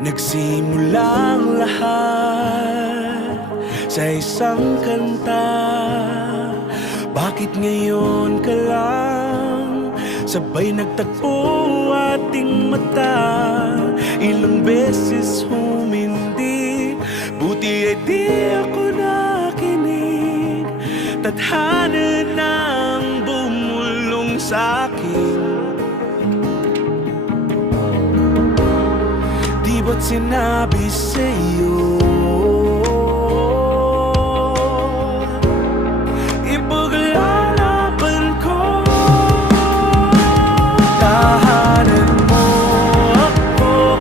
Nagsimula ang lahat sa isang kanta. Bakit ngayon ka lang sabay nagtagpo ating mata? Ilang beses humindi, buti ay di ako nakinig. Tadhana nang bumulong sa'kin. Di ba't sinabi sa'yo